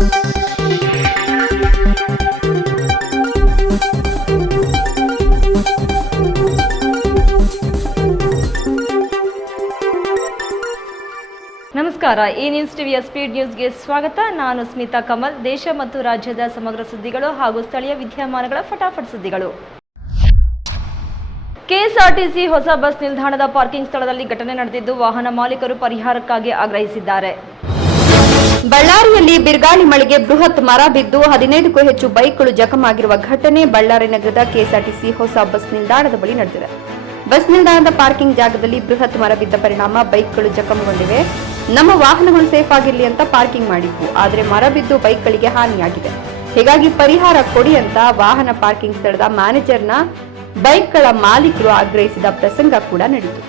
ನಮಸ್ಕಾರ. ಈ ನ್ಯೂಸ್ ಟಿವಿಯ ಸ್ಪೀಡ್ ನ್ಯೂಸ್ಗೆ ಸ್ವಾಗತ. ನಾನು ಸ್ಮಿತಾ ಕಮಲ್. ದೇಶ ಮತ್ತು ರಾಜ್ಯದ ಸಮಗ್ರ ಸುದ್ದಿಗಳು ಹಾಗೂ ಸ್ಥಳೀಯ ವಿದ್ಯಮಾನಗಳ ಫಟಾಫಟ್ ಸುದ್ದಿಗಳು. ಕೆಎಸ್ಆರ್ಟಿಸಿ ಹೊಸ ಬಸ್ ನಿಲ್ದಾಣದ ಪಾರ್ಕಿಂಗ್ ಸ್ಥಳದಲ್ಲಿ ಘಟನೆ ನಡೆದಿದ್ದು ವಾಹನ ಮಾಲೀಕರು ಪರಿಹಾರಕ್ಕಾಗಿ ಆಗ್ರಹಿಸಿದ್ದಾರೆ. ಬಳ್ಳಾರಿಯಲ್ಲಿ ಬಿರುಗಾಳಿ ಮಳೆಗೆ ಬೃಹತ್ ಮರ ಬಿದ್ದು 15ಕ್ಕೂ ಹೆಚ್ಚು ಬೈಕ್ಗಳು ಜಖಮಾಗಿರುವ ಘಟನೆ ಬಳ್ಳಾರಿ ನಗರದ ಕೆಎಸ್ಆರ್ಟಿಸಿ ಹೊಸ ಬಸ್ ನಿಲ್ದಾಣದ ಬಳಿ ನಡೆದಿದೆ. ಬಸ್ ನಿಲ್ದಾಣದ ಪಾರ್ಕಿಂಗ್ ಜಾಗದಲ್ಲಿ ಬೃಹತ್ ಮರ ಬಿದ್ದ ಪರಿಣಾಮ ಬೈಕ್ಗಳು ಜಖಮಗೊಂಡಿವೆ. ನಮ್ಮ ವಾಹನಗಳು ಸೇಫ್ ಆಗಿರಲಿ ಅಂತ ಪಾರ್ಕಿಂಗ್ ಮಾಡಿದ್ವು, ಆದರೆ ಮರ ಬಿದ್ದು ಬೈಕ್ಗಳಿಗೆ ಹಾನಿಯಾಗಿದೆ. ಹೀಗಾಗಿ ಪರಿಹಾರ ಕೊಡಿ ಅಂತ ವಾಹನ ಪಾರ್ಕಿಂಗ್ ಸ್ಥಳದ ಮ್ಯಾನೇಜರ್ನ ಬೈಕ್ಗಳ ಮಾಲೀಕರು ಆಗ್ರಹಿಸಿದ ಪ್ರಸಂಗ ಕೂಡ ನಡೆಯಿತು.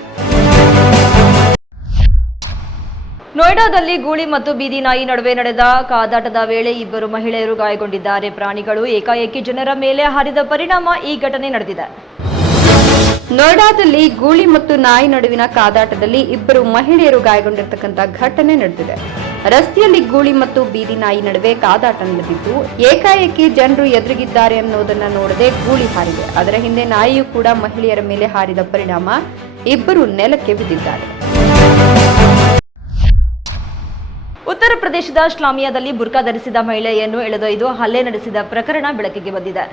ನೋಯ್ಡಾದಲ್ಲಿ ಗೂಳಿ ಮತ್ತು ಬೀದಿ ನಾಯಿ ನಡುವೆ ನಡೆದ ಕಾದಾಟದ ವೇಳೆ ಇಬ್ಬರು ಮಹಿಳೆಯರು ಗಾಯಗೊಂಡಿದ್ದಾರೆ. ಪ್ರಾಣಿಗಳು ಏಕಾಏಕಿ ಜನರ ಮೇಲೆ ಹಾರಿದ ಪರಿಣಾಮ ಈ ಘಟನೆ ನಡೆದಿದೆ. ನೋಯ್ಡಾದಲ್ಲಿ ಗೂಳಿ ಮತ್ತು ನಾಯಿ ನಡುವಿನ ಕಾದಾಟದಲ್ಲಿ ಇಬ್ಬರು ಮಹಿಳೆಯರು ಗಾಯಗೊಂಡಿರತಕ್ಕಂತ ಘಟನೆ ನಡೆದಿದೆ. ರಸ್ತೆಯಲ್ಲಿ ಗೂಳಿ ಮತ್ತು ಬೀದಿ ನಾಯಿ ನಡುವೆ ಕಾದಾಟ ನಡೆದಿದ್ದು, ಏಕಾಏಕಿ ಜನರು ಎದುರಿಗಿದ್ದಾರೆ ಅನ್ನೋದನ್ನ ನೋಡದೆ ಗೂಳಿ ಹಾರಿದೆ. ಅದರ ಹಿಂದೆ ನಾಯಿಯೂ ಕೂಡ ಮಹಿಳೆಯರ ಮೇಲೆ ಹಾರಿದ ಪರಿಣಾಮ ಇಬ್ಬರು ನೆಲಕ್ಕೆ ಬಿದ್ದಿದ್ದಾರೆ. ಉತ್ತರ ಪ್ರದೇಶದ ಶ್ಲಾಮಿಯಾದಲ್ಲಿ ಬುರ್ಕಾ ಧರಿಸಿದ ಮಹಿಳೆಯನ್ನು ಎಳೆದೊಯ್ದು ಹಲ್ಲೆ ನಡೆಸಿದ ಪ್ರಕರಣ ಬೆಳಕಿಗೆ ಬಂದಿದೆ.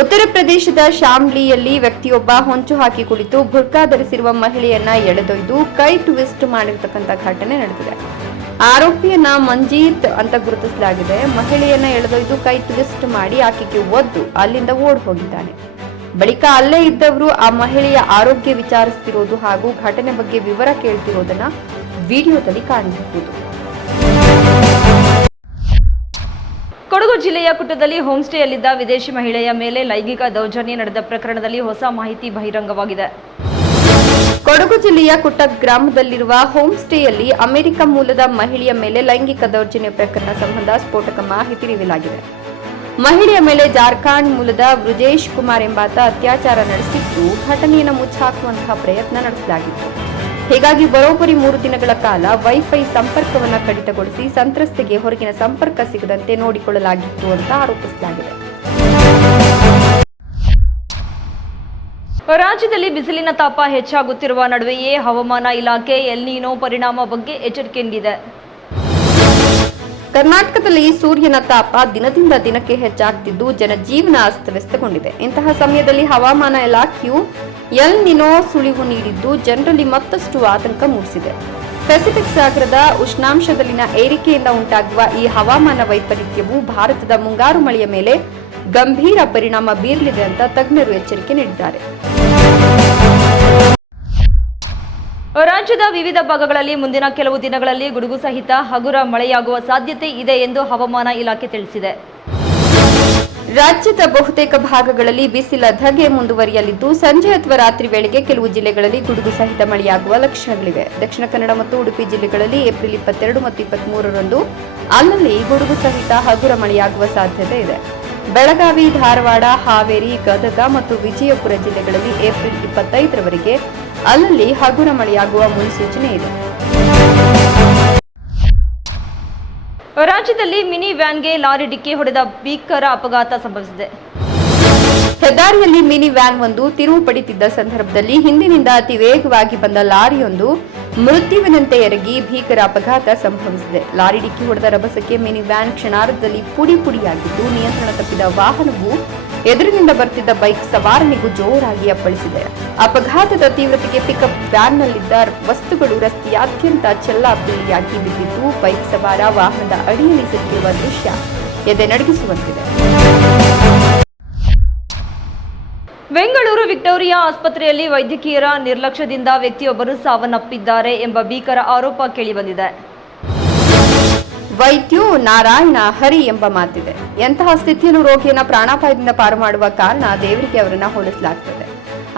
ಉತ್ತರ ಪ್ರದೇಶದ ಶಾಮ್ಲಿಯಲ್ಲಿ ವ್ಯಕ್ತಿಯೊಬ್ಬ ಹೊಂಚು ಹಾಕಿ ಕುಳಿತು ಬುರ್ಕಾ ಧರಿಸಿರುವ ಮಹಿಳೆಯನ್ನ ಎಳೆದೊಯ್ದು ಕೈ ಟ್ವಿಸ್ಟ್ ಮಾಡಿರತಕ್ಕಂತ ಘಟನೆ ನಡೆದಿದೆ. ಆರೋಪಿಯನ್ನ ಮಂಜೀತ್ ಅಂತ ಗುರುತಿಸಲಾಗಿದೆ. ಮಹಿಳೆಯನ್ನ ಎಳೆದೊಯ್ದು ಕೈ ಟ್ವಿಸ್ಟ್ ಮಾಡಿ ಆಕೆಗೆ ಒದ್ದು ಅಲ್ಲಿಂದ ಓಡ್ ಹೋಗಿದ್ದಾನೆ. ಬಳಿಕ ಅಲ್ಲೇ ಇದ್ದವರು ಆ ಮಹಿಳೆಯ ಆರೋಗ್ಯ ವಿಚಾರಿಸುತ್ತಿರುವುದು ಹಾಗೂ ಘಟನೆ ಬಗ್ಗೆ ವಿವರ ಕೇಳ್ತಿರೋದನ್ನ ವಿಡಿಯೋದಲ್ಲಿ ಕಾಣಬಹುದು. ಕೊಡಗು ಜಿಲ್ಲೆಯ ಕುಟ್ಟದಲ್ಲಿ ಹೋಮ್ ಸ್ಟೇಯಲ್ಲಿದ್ದ ವಿದೇಶಿ ಮಹಿಳೆಯ ಮೇಲೆ ಲೈಂಗಿಕ ದೌರ್ಜನ್ಯ ನಡೆದ ಪ್ರಕರಣದಲ್ಲಿ ಹೊಸ ಮಾಹಿತಿ ಬಹಿರಂಗವಾಗಿದೆ. ಕೊಡಗು ಜಿಲ್ಲೆಯ ಕುಟ್ಟ ಗ್ರಾಮದಲ್ಲಿರುವ ಹೋಮ್ ಸ್ಟೇಯಲ್ಲಿ ಅಮೆರಿಕ ಮೂಲದ ಮಹಿಳೆಯ ಮೇಲೆ ಲೈಂಗಿಕ ದೌರ್ಜನ್ಯ ಪ್ರಕರಣ ಸಂಬಂಧ ಸ್ಫೋಟಕ ಮಾಹಿತಿ ನೀಡಲಾಗಿದೆ. ಮಹಿಳೆಯ ಮೇಲೆ ಜಾರ್ಖಂಡ್ ಮೂಲದ ವೃಜೇಶ್ ಕುಮಾರ್ ಎಂಬಾತ ಅತ್ಯಾಚಾರ ನಡೆಸಿದ್ದು, ಘಟನೆಯನ್ನು ಮುಚ್ಚಾಕುವಂತಹ ಪ್ರಯತ್ನ ನಡೆಸಲಾಗಿತ್ತು. ಹೀಗಾಗಿ ಬರೋಬ್ಬರಿ 3 ದಿನಗಳ ಕಾಲ ವೈಫೈ ಸಂಪರ್ಕವನ್ನು ಕಡಿತಗೊಳಿಸಿ ಸಂತ್ರಸ್ತೆಗೆ ಹೊರಗಿನ ಸಂಪರ್ಕ ಸಿಗದಂತೆ ನೋಡಿಕೊಳ್ಳಲಾಗಿತ್ತು ಅಂತ ಆರೋಪಿಸಲಾಗಿದೆ. ರಾಜ್ಯದಲ್ಲಿ ಬಿಸಿಲಿನ ತಾಪ ಹೆಚ್ಚಾಗುತ್ತಿರುವ ನಡುವೆಯೇ ಹವಾಮಾನ ಇಲಾಖೆ ಎಲ್ ನೀನೋ ಪರಿಣಾಮ ಬಗ್ಗೆ ಎಚ್ಚರಿಕೆ ನೀಡಿದೆ. ಕರ್ನಾಟಕದಲ್ಲಿ ಸೂರ್ಯನ ತಾಪ ದಿನದಿಂದ ದಿನಕ್ಕೆ ಹೆಚ್ಚಾಗ್ತಿದ್ದು ಜನಜೀವನ ಅಸ್ತವ್ಯಸ್ತಗೊಂಡಿದೆ. ಇಂತಹ ಸಮಯದಲ್ಲಿ ಹವಾಮಾನ ಇಲಾಖೆಯು ಎಲ್ ನಿನೋ ಸುಳಿವು ನೀಡಿದ್ದು ಜನರಲ್ಲಿ ಮತ್ತಷ್ಟು ಆತಂಕ ಮೂಡಿಸಿದೆ. ಪೆಸಿಫಿಕ್ ಸಾಗರದ ಉಷ್ಣಾಂಶದಲ್ಲಿನ ಏರಿಕೆಯಿಂದ ಉಂಟಾಗುವ ಈ ಹವಾಮಾನ ವೈಪರೀತ್ಯವು ಭಾರತದ ಮುಂಗಾರು ಮಳೆಯ ಮೇಲೆ ಗಂಭೀರ ಪರಿಣಾಮ ಬೀರಲಿದೆ ಅಂತ ತಜ್ಞರು ಎಚ್ಚರಿಕೆ ನೀಡಿದ್ದಾರೆ. ರಾಜ್ಯದ ವಿವಿಧ ಭಾಗಗಳಲ್ಲಿ ಮುಂದಿನ ಕೆಲವು ದಿನಗಳಲ್ಲಿ ಗುಡುಗು ಸಹಿತ ಹಗುರ ಮಳೆಯಾಗುವ ಸಾಧ್ಯತೆ ಇದೆ ಎಂದು ಹವಾಮಾನ ಇಲಾಖೆ ತಿಳಿಸಿದೆ. ರಾಜ್ಯದ ಬಹುತೇಕ ಭಾಗಗಳಲ್ಲಿ ಬಿಸಿಲ ಧಗೆ ಮುಂದುವರಿಯಲಿದ್ದು, ಸಂಜೆ ಅಥವಾ ರಾತ್ರಿ ವೇಳೆಗೆ ಕೆಲವು ಜಿಲ್ಲೆಗಳಲ್ಲಿ ಗುಡುಗು ಸಹಿತ ಮಳೆಯಾಗುವ ಲಕ್ಷಣಗಳಿವೆ. ದಕ್ಷಿಣ ಕನ್ನಡ ಮತ್ತು ಉಡುಪಿ ಜಿಲ್ಲೆಗಳಲ್ಲಿ ಏಪ್ರಿಲ್ 22 ಮತ್ತು 23ರಂದು ಅಲ್ಲಲ್ಲಿ ಗುಡುಗು ಸಹಿತ ಹಗುರ ಮಳೆಯಾಗುವ ಸಾಧ್ಯತೆ ಇದೆ. ಬೆಳಗಾವಿ, ಧಾರವಾಡ, ಹಾವೇರಿ, ಗದಗ ಮತ್ತು ವಿಜಯಪುರ ಜಿಲ್ಲೆಗಳಲ್ಲಿ ಏಪ್ರಿಲ್ 25ರವರೆಗೆ ಅಲ್ಲಲ್ಲಿ ಹಗುರ ಮಳೆಯಾಗುವ ಮುನ್ಸೂಚನೆ ಇದೆ. ರಾಜ್ಯದಲ್ಲಿ ಮಿನಿ ವ್ಯಾನ್ಗೆ ಲಾರಿ ಡಿಕ್ಕಿ ಹೊಡೆದ ಭೀಕರ ಅಪಘಾತ ಸಂಭವಿಸಿದೆ. ಹೆದ್ದಾರಿಯಲ್ಲಿ ಮಿನಿ ವ್ಯಾನ್ ಒಂದು ತಿರುವು ಪಡೆಯುತ್ತಿದ್ದ ಸಂದರ್ಭದಲ್ಲಿ ಹಿಂದಿನಿಂದ ಅತಿ ವೇಗವಾಗಿ ಬಂದ ಲಾರಿಯೊಂದು ಮೃತ್ಯುವಿನಂತೆ ಎರಗಿ ಭೀಕರ ಅಪಘಾತ ಸಂಭವಿಸಿದೆ. ಲಾರಿ ಡಿಕ್ಕಿ ಹೊಡೆದ ರಭಸಕ್ಕೆ ಮಿನಿ ವ್ಯಾನ್ ಕ್ಷಣಾರ್ಧದಲ್ಲಿ ಪುಡಿ ಪುಡಿಯಾಗಿದ್ದು, ನಿಯಂತ್ರಣ ತಪ್ಪಿದ ವಾಹನವು ಎದುರಿನಿಂದ ಬರ್ತಿದ್ದ ಬೈಕ್ ಸವಾರನಿಗೂ ಜೋರಾಗಿ ಅಪ್ಪಳಿಸಿದೆ. ಅಪಘಾತದ ತೀವ್ರತೆಗೆ ಪಿಕಪ್ ವ್ಯಾನ್ನಲ್ಲಿದ್ದ ವಸ್ತುಗಳು ರಸ್ತೆಯಾದ್ಯಂತ ಚೆಲ್ಲಾಪಿಲ್ಲಿಯಾಗಿ ಬಿದ್ದಿದ್ದು, ಬೈಕ್ ಸವಾರ ವಾಹನದ ಅಡಿಯಲ್ಲಿ ಸಿಕ್ಕಿರುವ ದೃಶ್ಯ ಎದೆ ನಡುಗಿಸುವಂತಿದೆ. ಬೆಂಗಳೂರು ವಿಕ್ಟೋರಿಯಾ ಆಸ್ಪತ್ರೆಯಲ್ಲಿ ವೈದ್ಯಕೀಯರ ನಿರ್ಲಕ್ಷ್ಯದಿಂದ ವ್ಯಕ್ತಿಯೊಬ್ಬರು ಸಾವನ್ನಪ್ಪಿದ್ದಾರೆ ಎಂಬ ಭೀಕರ ಆರೋಪ ಕೇಳಿಬಂದಿದೆ. ವೈದ್ಯು ನಾರಾಯಣ ಹರಿ ಎಂಬ ಮಾತಿದೆ. ಎಂತಹ ಸ್ಥಿತಿಯನ್ನು ರೋಗಿಯನ್ನ ಪ್ರಾಣಾಪಾಯದಿಂದ ಪಾರು ಮಾಡುವ ಕಾರಣ ದೇವರಿಗೆ ಅವರನ್ನ ಹೋಲಿಸಲಾಗ್ತದೆ.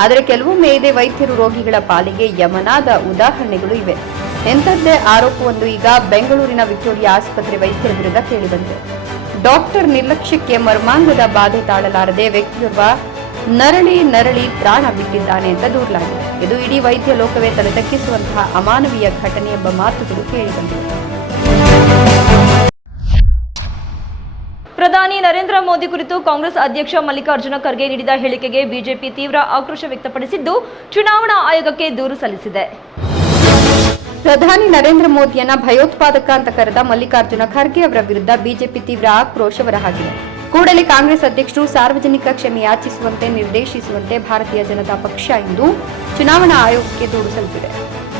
ಆದರೆ ಕೆಲವೊಮ್ಮೆ ಇದೇ ವೈದ್ಯರು ರೋಗಿಗಳ ಪಾಲಿಗೆ ಯಮನಾದ ಉದಾಹರಣೆಗಳು ಇವೆ. ಎಂಥದ್ದೇ ಆರೋಪವೊಂದು ಈಗ ಬೆಂಗಳೂರಿನ ವಿಕ್ಟೋರಿಯಾ ಆಸ್ಪತ್ರೆ ವೈದ್ಯರ ವಿರುದ್ಧ ಕೇಳಿಬಂದಿದೆ. ಡಾಕ್ಟರ್ ನಿರ್ಲಕ್ಷ್ಯಕ್ಕೆ ಮರ್ಮಾಂಗದ ಬಾಧೆ ತಾಳಲಾರದೆ ವ್ಯಕ್ತಿಯೊಬ್ಬ ನರಳಿ ಪ್ರಾಣ ಬಿಟ್ಟಿದ್ದಾನೆ ಅಂತ ದೂರಲಾಗಿದೆ. ಇದು ಇಡೀ ವೈದ್ಯ ಲೋಕವೇ ತಲೆ ತಗ್ಗಿಸುವಂತಹ ಅಮಾನವೀಯ ಘಟನೆ ಎಂಬ ಮಾತುಗಳು ಕೇಳಿಬಂದಿವೆ. ಪ್ರಧಾನಿ ನರೇಂದ್ರ ಮೋದಿ ಕುರಿತು ಕಾಂಗ್ರೆಸ್ ಅಧ್ಯಕ್ಷ ಮಲ್ಲಿಕಾರ್ಜುನ ಖರ್ಗೆ ನೀಡಿದ ಹೇಳಿಕೆಗೆ ಬಿಜೆಪಿ ತೀವ್ರ ಆಕ್ರೋಶ ವ್ಯಕ್ತಪಡಿಸಿದ್ದು ಚುನಾವಣಾ ಆಯೋಗಕ್ಕೆ ದೂರು ಸಲ್ಲಿಸಿದೆ. ಪ್ರಧಾನಿ ನರೇಂದ್ರ ಮೋದಿಯನ್ನ ಭಯೋತ್ಪಾದಕ ಅಂತ ಕರೆದ ಮಲ್ಲಿಕಾರ್ಜುನ ಖರ್ಗೆ ಅವರ ವಿರುದ್ಧ ಬಿಜೆಪಿ ತೀವ್ರ ಆಕ್ರೋಶ ಹೊರಹಾಕಿದೆ. ಕೂಡಲೇ ಕಾಂಗ್ರೆಸ್ ಅಧ್ಯಕ್ಷರು ಸಾರ್ವಜನಿಕ ಕ್ಷಮೆ ಯಾಚಿಸುವಂತೆ ನಿರ್ದೇಶಿಸುವಂತೆ ಭಾರತೀಯ ಜನತಾ ಪಕ್ಷ ಇಂದು ಚುನಾವಣಾ ಆಯೋಗಕ್ಕೆ ದೂರು ಸಲ್ಲಿಸಿದೆ.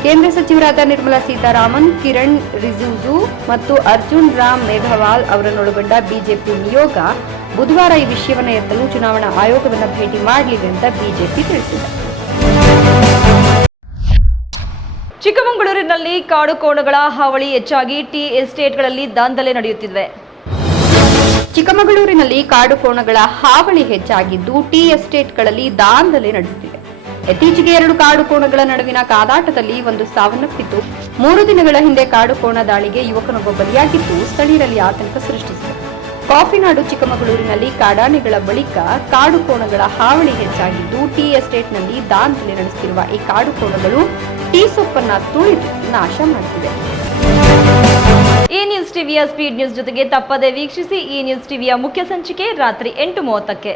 ಕೇಂದ್ರ ಸಚಿವರಾದ ನಿರ್ಮಲಾ ಸೀತಾರಾಮನ್, ಕಿರಣ್ ರಿಜಿಜು ಮತ್ತು ಅರ್ಜುನ್ ರಾಮ್ ಮೇಘವಾಲ್ ಅವರನ್ನೊಳಗೊಂಡ ಬಿಜೆಪಿ ನಿಯೋಗ ಬುಧವಾರ ಈ ವಿಷಯವನ್ನು ಎತ್ತಲು ಚುನಾವಣಾ ಆಯೋಗವನ್ನು ಭೇಟಿ ಮಾಡಲಿದೆ ಅಂತ ಬಿಜೆಪಿ ತಿಳಿಸಿದೆ. ಚಿಕ್ಕಮಗಳೂರಿನಲ್ಲಿ ಕಾಡು ಕೋಣಗಳ ಹಾವಳಿ ಹೆಚ್ಚಾಗಿ ಟೀ ಎಸ್ಟೇಟ್ಗಳಲ್ಲಿ ದಾಂಧಲೆ ನಡೆಯುತ್ತಿವೆ. ಚಿಕ್ಕಮಗಳೂರಿನಲ್ಲಿ ಕಾಡು ಕೋಣಗಳ ಹಾವಳಿ ಹೆಚ್ಚಾಗಿದ್ದು ಟೀ ಎಸ್ಟೇಟ್ಗಳಲ್ಲಿ ದಾಂಧಲೆ ನಡೆಯುತ್ತಿದೆ. ಇತ್ತೀಚೆಗೆ 2 ಕಾಡು ಕೋಣಗಳ ನಡುವಿನ ಕಾದಾಟದಲ್ಲಿ ಒಂದು ಸಾವನ್ನಪ್ಪಿದ್ದು, 3 ದಿನಗಳ ಹಿಂದೆ ಕಾಡು ಕೋಣ ದಾಳಿಗೆ ಯುವಕನೊಬ್ಬ ಬಲಿಯಾಗಿದ್ದು ಸ್ಥಳೀಯರಲ್ಲಿ ಆತಂಕ ಸೃಷ್ಟಿಸಿದೆ. ಕಾಫಿನಾಡು ಚಿಕ್ಕಮಗಳೂರಿನಲ್ಲಿ ಕಾಡಾನೆಗಳ ಬಳಿಕ ಕಾಡು ಕೋಣಗಳ ಹಾವಳಿ ಹೆಚ್ಚಾಗಿದ್ದು, ಟೀ ಎಸ್ಟೇಟ್ನಲ್ಲಿ ದಾಂಧಲೆ ನಡೆಸುತ್ತಿರುವ ಈ ಕಾಡು ಕೋಣಗಳು ಟೀ ಸೊಪ್ಪನ್ನ ತುಳಿದು ನಾಶ ಮಾಡುತ್ತಿದೆ. ಈ ನ್ಯೂಸ್ ಟಿವಿಯ ಸ್ಪೀಡ್ ನ್ಯೂಸ್ ಜೊತೆಗೆ ತಪ್ಪದೆ ವೀಕ್ಷಿಸಿ. ಈ ನ್ಯೂಸ್ ಟಿವಿಯ ಮುಖ್ಯ ಸಂಚಿಕೆ ರಾತ್ರಿ 8:30ಕ್ಕೆ.